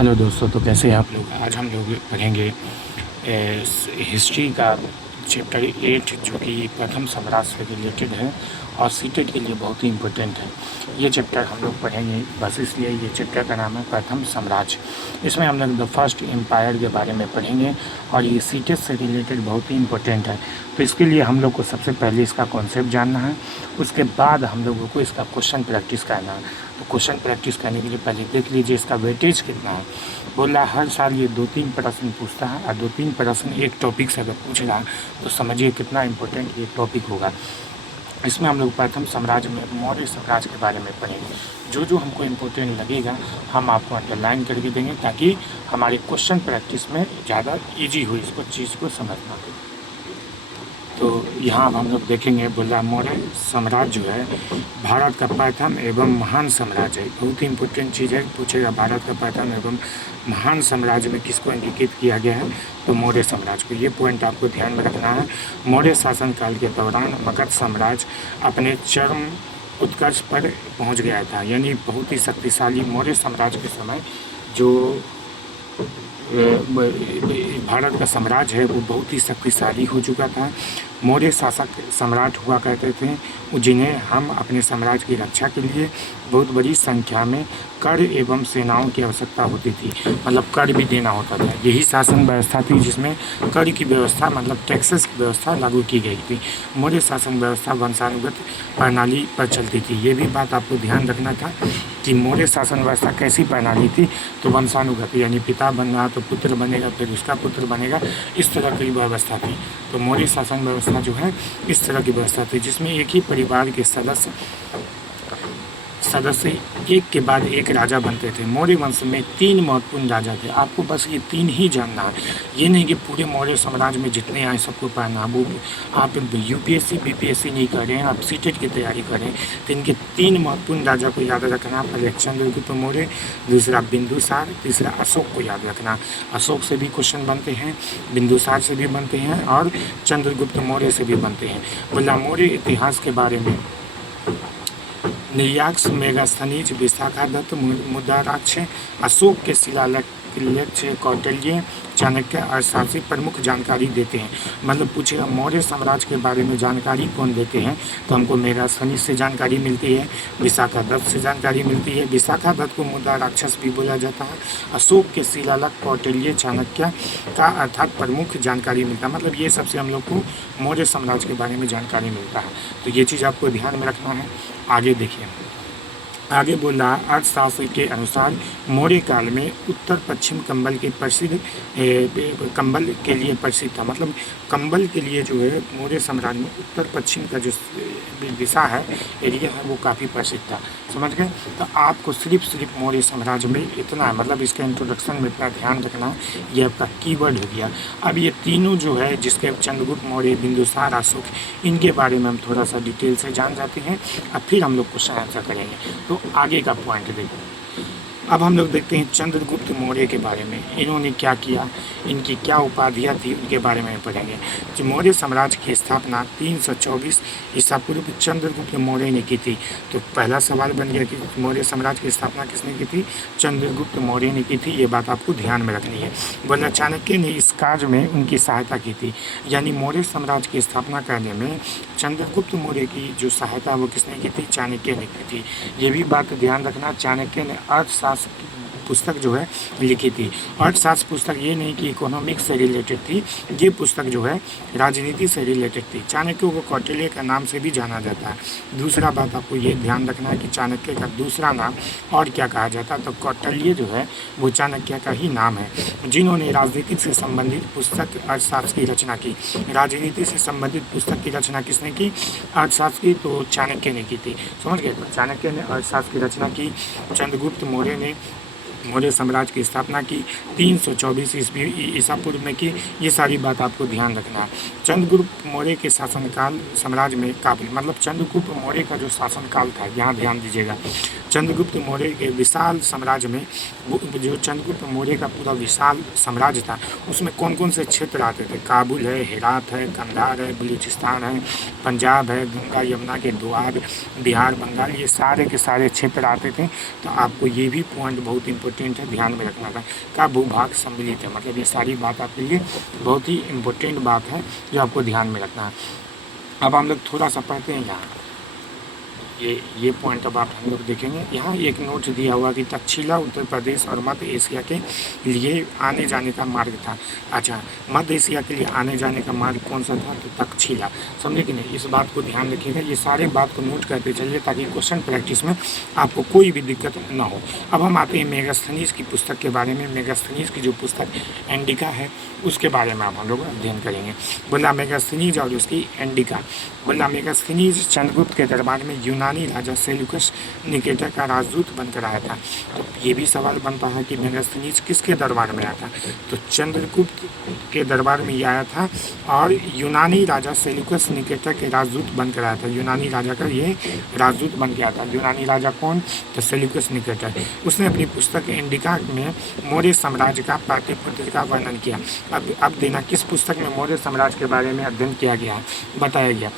Hello दोस्तों, तो कैसे हैं आप लोग। आज हम लोग पढ़ेंगे हिस्ट्री का चैप्टर 8 जो कि प्रथम साम्राज्य से रिलेटेड है और सीटेट के लिए बहुत ही इम्पोर्टेंट है। ये चैप्टर हम लोग पढ़ेंगे बस इसलिए ये चैप्टर का नाम है प्रथम साम्राज्य। इसमें हम लोग द फर्स्ट एम्पायर के बारे में पढ़ेंगे और ये सीटेट से रिलेटेड बहुत ही इम्पोर्टेंट है। तो इसके लिए हम लोग को सबसे पहले इसका कॉन्सेप्ट जानना है, उसके बाद हम लोगों को इसका क्वेश्चन प्रैक्टिस करना है। तो क्वेश्चन प्रैक्टिस करने के लिए पहले देख लीजिए इसका वेटेज कितना है। बोला हर साल ये 2-3 प्रश्न पूछता है और 2-3 प्रश्न एक टॉपिक से अगर पूछ रहा है तो समझिए कितना इम्पोर्टेंट ये टॉपिक होगा। इसमें हम लोग प्रथम साम्राज्य में मौर्य साम्राज्य के बारे में पढ़ेंगे। जो जो हमको इम्पोर्टेंट लगेगा हम आपको अंडरलाइन करके देंगे ताकि हमारे क्वेश्चन प्रैक्टिस में ज़्यादा ईजी हो इसको चीज़ को समझना। तो यहाँ हम लोग देखेंगे बोला मौर्य साम्राज्य जो है भारत का प्रथम एवं महान साम्राज्य है। बहुत ही इम्पोर्टेंट चीज़ है, पूछेगा भारत का प्रथम एवं महान साम्राज्य में किसको इंगित किया गया है तो मौर्य साम्राज्य को। ये पॉइंट आपको ध्यान में रखना है। मौर्य शासनकाल के दौरान मगध साम्राज्य अपने चरम उत्कर्ष पर पहुँच गया था, यानी बहुत ही शक्तिशाली मौर्य साम्राज्य के समय जो भारत का साम्राज्य है वो बहुत ही शक्तिशाली हो चुका था। मौर्य शासक सम्राट हुआ करते थे जिन्हें हम अपने साम्राज्य की रक्षा के लिए बहुत बड़ी संख्या में कर एवं सेनाओं की आवश्यकता होती थी, मतलब कर भी देना होता था। यही शासन व्यवस्था थी जिसमें कर की व्यवस्था मतलब टैक्सेस की व्यवस्था लागू की गई थी। मौर्य शासन व्यवस्था वंशानुगत प्रणाली पर चलती थी। ये भी बात आपको ध्यान रखना था कि मौर्य शासन व्यवस्था कैसी प्रणाली थी तो वंशानुगत, यानी पिता बन रहा तो पुत्र बनेगा फिर उसका पुत्र बनेगा, इस तरह की व्यवस्था थी। तो मौर्य शासन व्यवस्था जो है इस तरह की व्यवस्था थी जिसमें एक ही परिवार के सदस्य एक के बाद एक राजा बनते थे। मौर्य वंश में 3 महत्वपूर्ण राजा थे। आपको बस ये 3 ही जानना है, ये नहीं कि पूरे मौर्य साम्राज्य में जितने आए सबको पढ़ना। वो आप यूपीएससी बीपीएससी नहीं कर रहे हैं, आप सीटेट की तैयारी कर रहे हैं तो इनके 3 महत्वपूर्ण राजा को याद रखना। पहले चंद्रगुप्त मौर्य, दूसरा बिंदुसार, तीसरा अशोक को याद रखना। अशोक से भी क्वेश्चन बनते हैं, बिंदुसार से भी बनते हैं और चंद्रगुप्त मौर्य से भी बनते हैं। बोला मौर्य इतिहास के बारे में निर्याक्ष, मेगास्थनीज, विशाखादत्त, मुद्राराक्ष, अशोक के शिलालेख, कौटिल्य, चाणक्य, अर्थशास्त्री प्रमुख जानकारी देते हैं। मतलब पूछेगा मौर्य साम्राज्य के बारे में जानकारी कौन देते हैं तो हमको मेगास्थनीज से जानकारी मिलती है, विशाखादत्त से जानकारी मिलती है। विशाखादत्त को मुद्रा राक्षस भी बोला जाता है। अशोक के शिलालेख, कौटिल्य, चाणक्य का अर्थात प्रमुख जानकारी मिलता है। मतलब ये सबसे हम लोग को मौर्य साम्राज्य के बारे में जानकारी मिलता है। तो ये चीज़ आपको ध्यान में रखना है। आगे देखिए, आगे बोल रहा अर्थशास्त्र के अनुसार मौर्य काल में उत्तर पश्चिम कंबल के प्रसिद्ध कंबल के लिए प्रसिद्ध था। मतलब कंबल के लिए जो है मौर्य साम्राज्य में उत्तर पश्चिम का जो दिशा है एरिया है वो काफ़ी प्रसिद्ध था। समझ गए। तो आपको सिर्फ मौर्य साम्राज्य में इतना है, मतलब इसके इंट्रोडक्शन में इतना ध्यान रखना, ये आपका कीवर्ड हो गया। अब ये तीनों जो है जिसके चंद्रगुप्त मौर्य, बिंदुसार, अशोक, इनके बारे में हम थोड़ा सा डिटेल से जान जाते हैं अब फिर हम लोग क्वेश्चन आंसर करेंगे। तो आगे का पॉइंट देखो। अब हम लोग देखते हैं चंद्रगुप्त मौर्य के बारे में, इन्होंने क्या किया, इनकी क्या उपाधियाँ थी उनके बारे में पढ़ेंगे। जो मौर्य साम्राज्य की स्थापना 324 ईसा पूर्व चंद्रगुप्त मौर्य ने की थी। तो पहला सवाल बन गया कि मौर्य साम्राज्य की स्थापना किसने की थी, चंद्रगुप्त मौर्य ने की थी। ये बात आपको ध्यान में रखनी है। बोला चाणक्य ने इस कार्य में उनकी सहायता की थी, यानी मौर्य साम्राज्य की स्थापना करने में चंद्रगुप्त मौर्य की जो सहायता वो किसने की थी, चाणक्य ने की थी। ये भी बात ध्यान रखना। चाणक्य ने अर्थशास्त्र पुस्तक जो है लिखी थी। अर्थशास्त्र पुस्तक ये नहीं कि इकोनॉमिक्स से रिलेटेड थी, ये पुस्तक जो है राजनीति से रिलेटेड थी। चाणक्य को कौटिल्य का नाम से भी जाना जाता है। दूसरा बात आपको ये ध्यान रखना है कि चाणक्य का दूसरा नाम और क्या कहा जाता है तो कौटिल्य जो है वो चाणक्य का ही नाम है। जिन्होंने राजनीति से संबंधित पुस्तक अर्थशास्त्र की रचना की। राजनीति से संबंधित पुस्तक की रचना किसने की, अर्थशास्त्र की, तो चाणक्य ने की थी। समझ गए। तो चाणक्य ने अर्थशास्त्र की रचना की, चंद्रगुप्त मौर्य ने मौर्य साम्राज्य की स्थापना की 324 ईस्वी ईसा पूर्व में की। ये सारी बात आपको ध्यान रखना है। चंद्रगुप्त मौर्य के शासनकाल साम्राज्य में काबिल, मतलब चंद्रगुप्त मौर्य का जो शासनकाल था, यहाँ ध्यान दीजिएगा। चंद्रगुप्त मौर्य के विशाल साम्राज्य में जो चंद्रगुप्त मौर्य का पूरा विशाल साम्राज्य था उसमें कौन कौन से क्षेत्र आते थे, काबुल है, हेरात है, कंधार है, बलूचिस्तान है, पंजाब है, गंगा यमुना के द्वार, बिहार, बंगाल, ये सारे के सारे क्षेत्र आते थे। तो आपको ये भी पॉइंट बहुत इंपॉर्टेंट इम्पोर्टेंट है, ध्यान में रखना था। का भूभाग सम्मिलित है, मतलब ये सारी बात आपके लिए बहुत ही इम्पोर्टेंट बात है जो आपको ध्यान में रखना है। अब हम लोग थोड़ा सा पढ़ते हैं यहाँ, ये पॉइंट अब आप हम लोग देखेंगे। यहाँ एक नोट दिया हुआ कि तक्षशिला उत्तर प्रदेश और मध्य एशिया के लिए आने जाने का मार्ग था। अच्छा, मध्य एशिया के लिए आने जाने का मार्ग कौन सा था? तो तक्षशिला। समझे कि नहीं? इस बात को ध्यान रखिएगा, ये सारे बात को नोट करते चलिए ताकि क्वेश्चन प्रैक्टिस में आपको कोई भी दिक्कत ना हो। अब हम आते हैं मेगास्थनीज की पुस्तक के बारे में। मेगास्थनीज की जो पुस्तक इंडिका है उसके बारे में अब हम लोग अध्ययन करेंगे। बोला मेगास्थनीज और उसकी इंडिका। बोला मेगास्थनीज चंद्रगुप्त के दरबार में यूनानी राजा सेल्यूकस निकेटर का राजदूत बनकर आया था। तो ये भी सवाल बनता है कि मेगास्थनीज किसके दरबार में आया था? तो चंद्रगुप्त के दरबार में ये आया था और यूनानी राजा सेल्यूकस निकेटर के राजदूत बनकर आया था। यूनानी राजा का ये राजदूत बन गया था। यूनानी राजा कौन? तो सेल्यूकस निकेटर। उसने अपनी पुस्तक इंडिका में मौर्य साम्राज्य का पाटलिपुत्र का वर्णन किया। अब देना, किस पुस्तक में मौर्य साम्राज्य के बारे में अध्ययन किया गया है, बताया गया,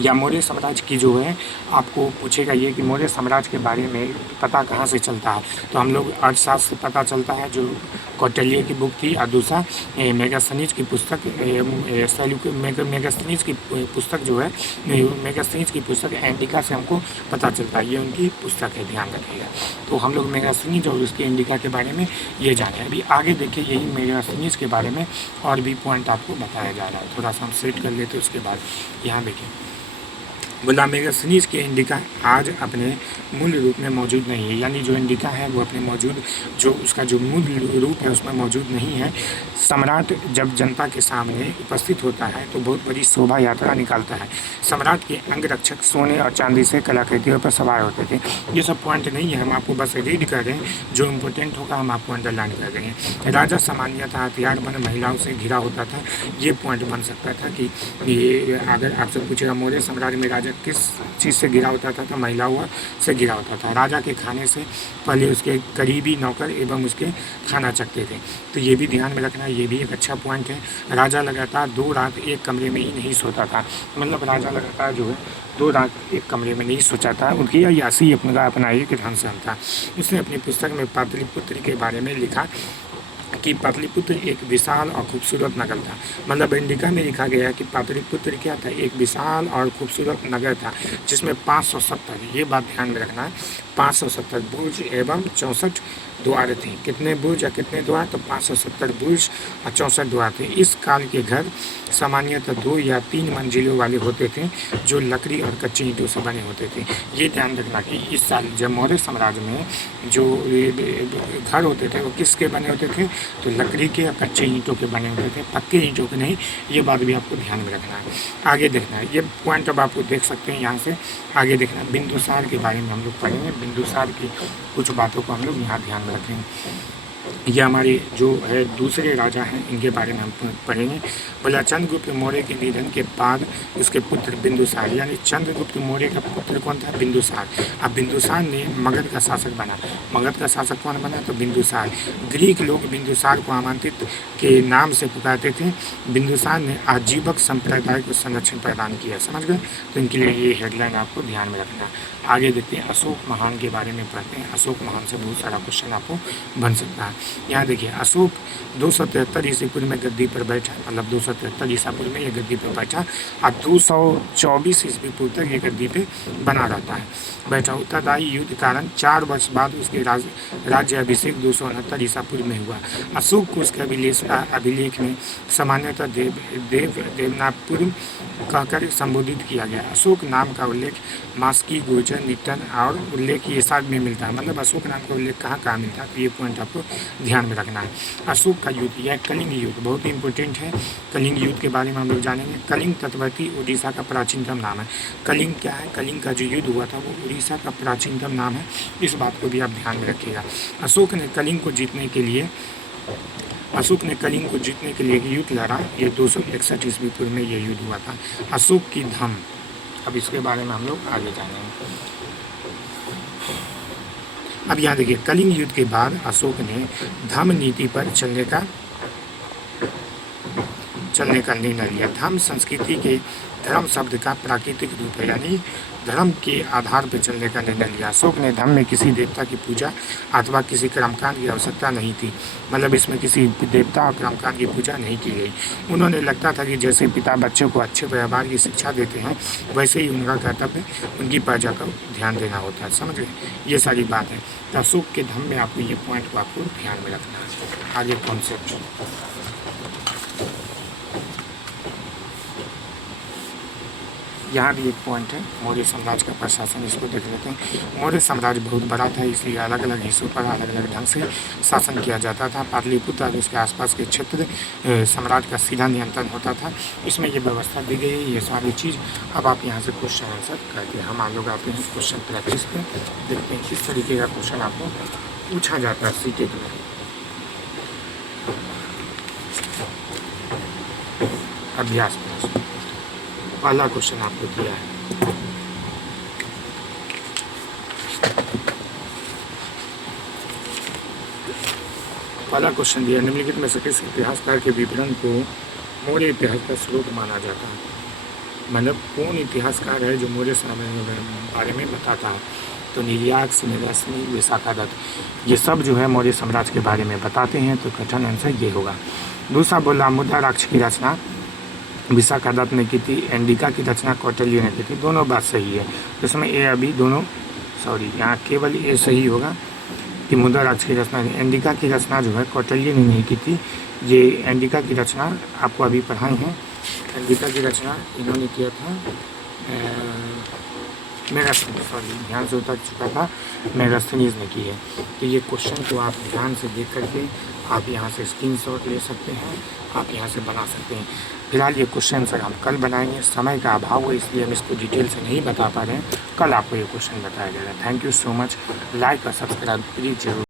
या मौर्य साम्राज्य की जो है आपको पूछेगा ये कि मौर्य साम्राज्य के बारे में पता कहाँ से चलता है? तो हम लोग अर्थशास्त्र से पता चलता है, जो कौटिल्य की बुक थी, और दूसरा मेगास्थनीज की पुस्तक, मेगास्थनीज की पुस्तक जो है, मेगास्थनीज की पुस्तक इंडिका से हमको पता चलता है। ये उनकी पुस्तक है, ध्यान रखिएगा। तो हम लोग मेगास्थनीज और उसकी इंडिका के बारे में ये जाने। अभी आगे देखिए, यही मेगास्थनीज के बारे में और भी पॉइंट आपको बताया जा रहा है। थोड़ा सा हम सेट कर लेते उसके बाद। यहाँ देखिए, बोला मेगास्थनीज के इंडिका आज अपने मूल रूप में मौजूद नहीं है, यानी जो इंडिका है वो अपने मौजूद, जो उसका जो मूल रूप है उसमें मौजूद नहीं है। सम्राट जब जनता के सामने उपस्थित होता है तो बहुत बड़ी शोभा यात्रा निकालता है। सम्राट के अंगरक्षक सोने और चांदी से कलाकृतियों पर सवार होते थे। ये सब पॉइंट नहीं है, हम आपको बस रीड कर रहे हैं, जो इम्पोर्टेंट होगा हम आपको अंडरलाइन कर रहे हैं। राजा सामान्यतः हथियारबंद महिलाओं से घिरा होता था। ये पॉइंट बन सकता था कि ये अगर आपसे पूछेगा मौर्य साम्राज्य में राजा किस चीज़ से घिरा होता था, तो महिलाओं से घिरा होता था। राजा के खाने से पहले उसके करीबी नौकर एवं उसके खाना चखते थे। तो ये भी ध्यान में रखना, ये भी एक अच्छा पॉइंट है। राजा लगातार 2 रात एक कमरे में ही नहीं सोता था, मतलब राजा लगातार जो है 2 रात एक कमरे में नहीं सोचा था। उनकी यासी अपना एक ढंग से था। उसने अपनी पुस्तक में पाटलिपुत्र के बारे में लिखा कि पाटलिपुत्र एक विशाल और खूबसूरत नगर था। मतलब इंडिका में लिखा गया कि पाटलिपुत्र क्या था? एक विशाल और खूबसूरत नगर था जिसमें 570, ये बात ध्यान में रखना है, 570 बुर्ज एवं 64 द्वार थे। कितने बुर्ज या कितने द्वार? तो 570 बुर्ज और 64 द्वार थे। इस काल के घर सामान्यतः 2 या 3 मंजिलों वाले होते थे, जो लकड़ी और कच्ची ईंटों से बने होते थे। ये ध्यान रखना कि इस साल जब मौर्य साम्राज्य में जो घर होते थे वो किसके बने होते थे? तो लकड़ी के और कच्चे ईंटों के बने होते थे, पक्के ईंटों के नहीं। ये बात भी आपको ध्यान में रखना है। आगे देखना है, ये पॉइंट अब आपको देख सकते हैं यहाँ से। आगे देखना, बिंदुसार के बारे में हम लोग पढ़ेंगे। बिंदुसार की कुछ बातों को हम लोग यहाँ ध्यान में रखेंगे। ये हमारे जो है दूसरे राजा हैं, इनके बारे में हम पढ़ेंगे। बोला चंद्रगुप्त मौर्य के निधन के बाद उसके पुत्र बिंदुसार, यानी चंद्रगुप्त मौर्य का पुत्र कौन था? बिंदुसार। अब बिंदुसार ने मगध का शासक बना। मगध का शासक कौन बना? तो बिंदुसार। ग्रीक लोग बिंदुसार को आमंत्रित के नाम से पुकारते थे। बिंदुसार ने आजीवक संप्रदाय को संरक्षण प्रदान किया। समझ गए? तो इनके लिए ये हेडलाइन आपको ध्यान में रखना है। आगे देखते हैं, अशोक महान के बारे में पढ़ते हैं। अशोक महान से बहुत सारा क्वेश्चन आपको बन सकता है। यहाँ देखिए, अशोक 273 ईस्वी पूर्व में गद्दी पर बैठा, मतलब 273 ईसा पूर्व में ये गद्दी पर बैठा और 224 ईस्वी पूर्व तक ये गद्दी पे बना रहता है, बैठा। उत्तरदायी युद्ध के कारण 4 वर्ष बाद उसके राज्य अभिषेक 269 ईसा पूर्व में हुआ। अशोक को उसके अभिलेख में सामान्यतः देवनागपुर कहकर संबोधित किया गया। अशोक नाम का उल्लेख मास्की, गुर्जर, निटन और उल्लेख ये सब में मिलता है। मतलब अशोक नाम का उल्लेख कहाँ मिलता है? तो ये पॉइंट आपको ध्यान में रखना है। अशोक का युद्ध, यह कलिंग युद्ध बहुत ही इंपॉर्टेंट है। कलिंग युद्ध के बारे में हम लोग जानेंगे। कलिंग तटवर्ती उड़ीसा का प्राचीनतम नाम है। कलिंग क्या है? कलिंग का जो युद्ध हुआ था वो उड़ीसा का प्राचीनतम नाम है। इस बात को भी आप ध्यान में रखिएगा। अशोक ने कलिंग को जीतने के लिए युद्ध लड़ा। ये 261 ईस्वी पूर्व में ये युद्ध हुआ था। अशोक की धम, अब इसके बारे में हम लोग आगे जानेंगे। अब यहाँ देखिए, कलिंग युद्ध के बाद अशोक ने धम नीति पर चलने का चलने का निर्णय लिया। धर्म संस्कृति के धर्म शब्द का प्राकृतिक रूप है, यानी धर्म के आधार पर चलने का निर्णय लिया। अशोक ने धर्म में किसी देवता की पूजा अथवा किसी कर्मकांड की आवश्यकता नहीं थी, मतलब इसमें किसी देवता और कर्मकांड की पूजा नहीं की गई। उन्होंने लगता था कि जैसे पिता बच्चों को अच्छे व्यवहार की शिक्षा देते हैं, वैसे ही उनका कर्तव्य उनकी प्रजा को ध्यान देना होता है। समझ गए, ये सारी बात है। तो अशोक के धर्म में आपको ये पॉइंट को आपको ध्यान में रखना है। आगे कॉन्सेप्ट, यहाँ भी एक पॉइंट है, मौर्य साम्राज्य का प्रशासन, इसको देख लेते हैं। मौर्य साम्राज्य बहुत बड़ा था, इसलिए अलग अलग हिस्सों पर अलग अलग ढंग से शासन किया जाता था। पाटलिपुत्र और उसके आसपास के क्षेत्र सम्राट का सीधा नियंत्रण होता था। इसमें ये व्यवस्था दी गई है, ये सारी चीज़। अब आप यहाँ से क्वेश्चन आंसर करते हैं। हम लोग आते हैं क्वेश्चन प्रैक्टिस पे, देखते हैं किस तरीके का क्वेश्चन आपको पूछा जाता है सीटेट में। अभ्यास प्रश्न, पहला क्वेश्चन आपको दिया है। पहला क्वेश्चन दिया, निम्नलिखित में से किस इतिहासकार के विवरण को मौर्य इतिहास का स्रोत माना जाता है? मतलब कौन इतिहासकार है जो मौर्य साम्राज्य के बारे में बताता है? तो निर्यात, सिनेरश्मि, विशाखादत्त, ये सब जो है मौर्य साम्राज्य के बारे में बताते हैं। तो कठिन आंसर ये होगा। दूसरा बोला, मुद्रा राक्ष की रचना विशाखादत्त ने की थी, एंडिका की रचना कौटिल्य ने की थी। दोनों बात सही है, इसमें ए अभी दोनों यहाँ केवल ए सही होगा कि मुद्रा राक्ष की रचना, एंडिका की रचना जो है कौटिल्य ने नहीं की थी। ये एंडिका की रचना आपको अभी पढ़ाई है, एंडिका की रचना इन्होंने किया था मेगास्थनीज, सॉरी ध्यान से उतर चुका था, मेगास्थनीज ने की है। तो ये क्वेश्चन को आप ध्यान से देख करके आप यहाँ से स्क्रीनशॉट ले सकते हैं, आप यहाँ से बना सकते हैं। फिलहाल ये क्वेश्चन सर हम कल बनाएंगे, समय का अभाव है इसलिए हम इसको डिटेल से नहीं बता पा रहे हैं। कल आपको ये क्वेश्चन बताया जाएगा। Thank you so much, like और सब्सक्राइब प्लीज़ जरूर।